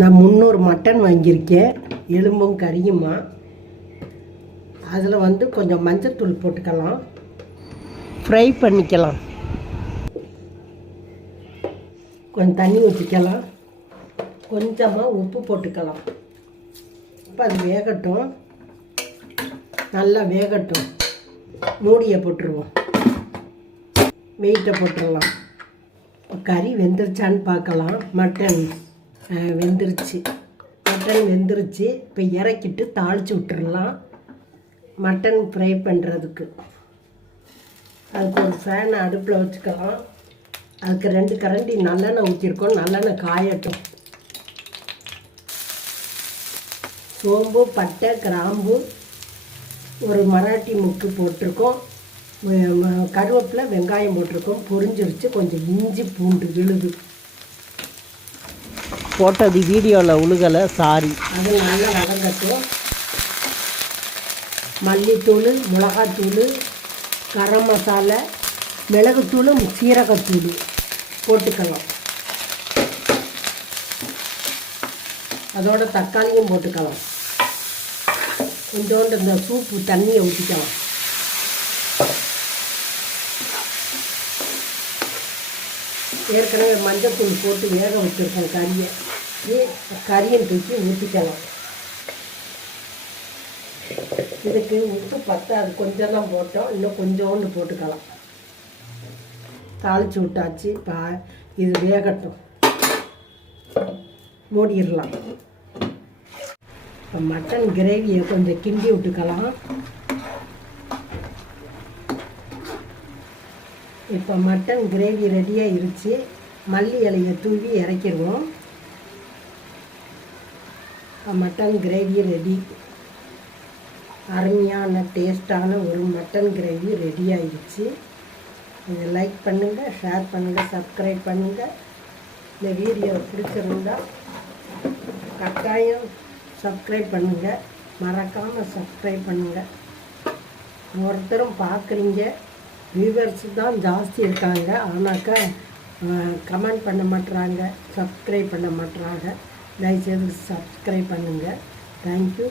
நான் முந்நூறு மட்டன் வாங்கியிருக்கேன். எலும்பும் கறியுமா. அதில் வந்து கொஞ்சம் மஞ்சத்தூள் போட்டுக்கலாம். ஃப்ரை பண்ணிக்கலாம். கொஞ்சம் தண்ணி ஊற்றிக்கலாம் கொஞ்சமாக உப்பு போட்டுக்கலாம். இப்போ அது வேகட்டும். நல்லா வேகட்டும். மூடியை போட்டுருவோம். வெயிட்டை போட்டுடலாம் கறி வெந்துருச்சான்னு பார்க்கலாம். மட்டன் வெந்துருச்சு. மட்டன் வெந்துருச்சு. இப்போ இறக்கிட்டு தாளித்து விட்டுறலாம். மட்டன் ஃப்ரை பண்ணுறதுக்கு அதுக்கு ஒரு ஃபேனை அடுப்பில் வச்சுக்கலாம். அதுக்கு ரெண்டு கரண்டி நல்லெண்ணெய் ஊற்றிருக்கோம் நல்லெண்ணெய் காயட்டும். சோம்பு பட்டை கிராம்பு ஒரு மராட்டி முக்கு போட்டிருக்கோம். கருவேப்பில் கருவேப்பிலை வெங்காயம் போட்டிருக்கோம். பொரிஞ்சிருச்சு. கொஞ்சம் இஞ்சி பூண்டு விழுது. போட்டது வீடியோவில் உழுகலை சாரி. அதனால நல்லா வதங்கட்டும். மல்லித்தூள் மிளகாத்தூள் கரம் மசாலா மிளகுத்தூளும் சீரகத்தூள் போட்டுக்கலாம். அதோட தக்காளியும் போட்டுக்கலாம். கொஞ்சோண்டு இந்த சூப்பு தண்ணியை ஊற்றிக்கலாம் ஏற்கனவே மஞ்சத்தூள் போட்டு வேக வச்சுருக்கேன் கறியை. இது கறியை தூக்கி ஊற்றிக்கலாம் இதுக்கு உப்பு பத்தாது. கொஞ்சம் தான் போட்டோம். இன்னும் கொஞ்சோண்டு போட்டுக்கலாம். தாளிச்சு விட்டாச்சு. பா இது வேகட்டும். மூடிடலாம். இப்போ மட்டன் கிரேவியை கொஞ்சம் கிண்டி விட்டுக்கலாம். இப்போ மட்டன் கிரேவி ரெடியாக இருச்சு மல்லி இலையை தூவி இறக்கிடுவோம். மட்டன் கிரேவி ரெடி அருமையான டேஸ்ட்டான ஒரு மட்டன் கிரேவி ரெடி ஆகிடுச்சு இதை லைக் பண்ணுங்கள் ஷேர் பண்ணுங்கள் சப்ஸ்கிரைப் பண்ணுங்கள் இந்த வீடியோ பிடிச்சிருந்தா கட்டாயம் சப்ஸ்கிரைப் பண்ணுங்கள் மறக்காமல் சப்ஸ்கிரைப் பண்ணுங்கள் ஒருத்தரும் பார்க்குறீங்க வியூவர்ஸ் தான் ஜாஸ்தி இருக்காங்க. ஆனாக்கா கமெண்ட் பண்ண மாட்றாங்க சப்ஸ்கிரைப் பண்ண மாட்றாங்க. தயவுசெய்து சப்ஸ்கிரைப் பண்ணுங்கள் தேங்க்யூ